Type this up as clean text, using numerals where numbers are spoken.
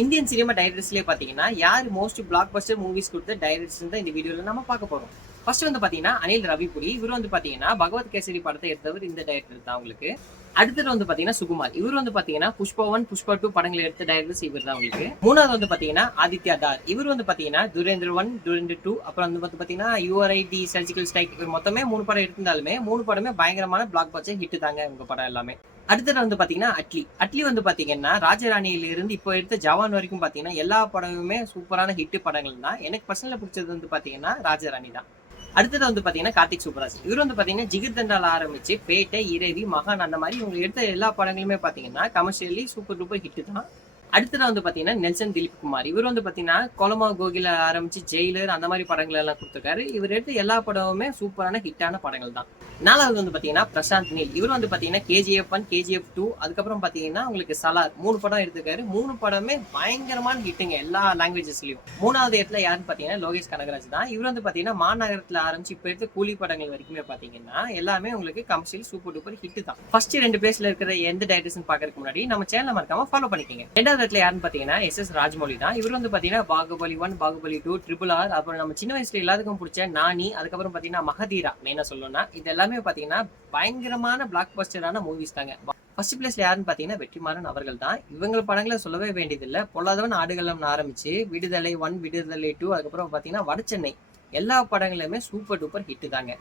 Indian cinema டைரக்டர்ஸ்லேயே பார்த்தீங்கன்னா யார் most black Bastar movies கொடுத்த டைரக்டர்ஸ் தான் இந்த வீடியோவில் நம்ம பார்க்க போறோம். ஃபர்ஸ்ட் வந்து பார்த்தீங்கன்னா அனில் ரவிபுரி. இவர் வந்து பார்த்தீங்கன்னா பகவத் கேசரி படத்தை எடுத்தவர் இந்த டைரக்டர் தான் உங்களுக்கு. அடுத்தது வந்து பார்த்தீங்கன்னா சுகுமார். இவர் வந்து பார்த்தீங்கன்னா புஷ்பா 1, புஷ்பா 2 படங்களை எடுத்த டைரக்டர்ஸ் இவர் தான் உங்களுக்கு. மூணாவது வந்து பார்த்தீங்கன்னா ஆதித்யா தார். இவர் வந்து பார்த்தீங்கன்னா துரேந்தர் 1, துரேந்தர் 2, அப்புறம் வந்து பார்த்தீங்கன்னா யூஆர்ஐடி சர்ஜிக்கல் ஸ்ட்ரைக். இவர் மொத்தமே 3 படம் எடுத்திருந்தாலுமே 3 படமே பயங்கரமான பிளாக் பஸ்டர் ஹிட் தாங்க உங்க படம் எல்லாமே. அடுத்தது வந்து பாத்தீங்கன்னா அட்லி வந்து பாத்தீங்கன்னா ராஜராணியில இருந்து இப்போ எடுத்த ஜவான் வரைக்கும் பாத்தீங்கன்னா எல்லா படமுமே சூப்பரான ஹிட் படங்கள் தான். எனக்கு பர்சனலா பிடிச்சது வந்து பாத்தீங்கன்னா ராஜராணி தான். அடுத்தது வந்து பாத்தீங்கன்னா கார்த்திக் சுப்ராஜ். இவர் வந்து பாத்தீங்கன்னா ஜிகர் தண்டால ஆரம்பிச்சு பேட்டை, இறைவி, மகான் அந்த மாதிரி இவங்க எடுத்த எல்லா படங்களுமே பாத்தீங்கன்னா கமர்ஷியலி சூப்பர் டூப்பர் ஹிட் தான். அடுத்தது வந்து பாத்தீங்கன்னா நெல்சன் திலீப் குமார். இவர் வந்து பாத்தீங்கன்னா கொலமா கோகில ஆரம்பிச்சு ஜெயிலர் அந்த மாதிரி படங்கள் எல்லாம் கொடுத்துருக்காரு. இவர் எடுத்த எல்லா படமுமே சூப்பரான ஹிட்டான படங்கள் தான். நாலாவது வந்து பாத்தீங்கன்னா பிரசாந்த் நீல். இவர் வந்து பாத்தீங்கன்னா KGF 1, KGF 2, அதுக்கப்புறம் பாத்தீங்கன்னா உங்களுக்கு சலார் 3 படம் எடுத்திருக்காரு. 3 படமே பயங்கரமான ஹிட்டுங்க எல்லா லாங்குவேஜஸ்லயும். மூணாவது இடத்துல யாருன்னு பாத்தீங்கன்னா லோகேஷ் கனகராஜ் தான். இவர் வந்து பாத்தீங்கன்னா மாநகரத்துல ஆரம்பிச்சு இப்ப எடுத்த கூலி படங்கள் வரைக்குமே பாத்தீங்கன்னா எல்லாமே உங்களுக்கு கமர்ஷியல் சூப்பர் டூப்பர் ஹிட் தான். ஃபர்ஸ்ட் 2 பிளேஸ்ல இருக்கிற எந்த டைரக்டர்ஸ் பாக்குறதுக்கு முன்னாடி நம்ம சேனலை மறக்காம ஃபாலோ பண்ணிக்கங்க. ரெண்டாவது இடத்துல யாருன்னு பாத்தீங்கன்னா SS ராஜமௌலி தான். இவர் வந்து பாத்தீங்கன்னா பாகுபலி 1, பாகுபலி 2, RRR, அப்புறம் நம்ம சின்ன வயசுல எல்லாத்துக்கும் பிடிச்ச நானி, அதுக்கப்புறம் பாத்தீங்கன்னா மகதீரா மெயினா சொல்லணும்னா இது எல்லாமே பாத்தீங்கன்னா பயங்கரமான பிளாக் பஸ்டரான மூவிஸ் தாங்க. ஃபர்ஸ்ட் பிளேஸ்ல யாருன்னு பாத்தீங்கன்னா வெற்றிமாறன் அவர்கள் தான். இவங்க படங்களை சொல்லவே வேண்டியதில்லை. பொல்லாதவன் ஆடுகளம் ஆரம்பிச்சு விடுதலை 1, விடுதலை 2, அதுக்கப்புறம் பாத்தீங்கன்னா வடச்சென்னை எல்லா படங்களுமே சூப்பர் டூப்பர் ஹிட் தாங்க.